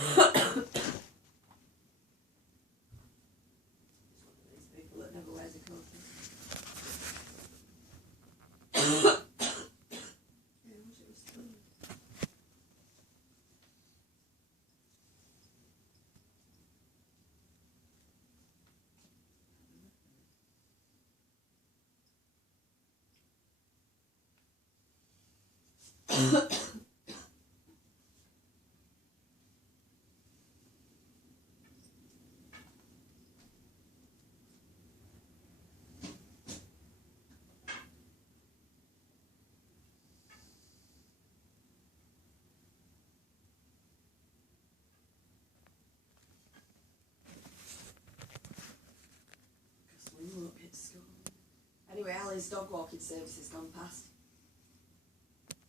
These people that never wears a coat. Anyway, Ali's dog walking service has gone past.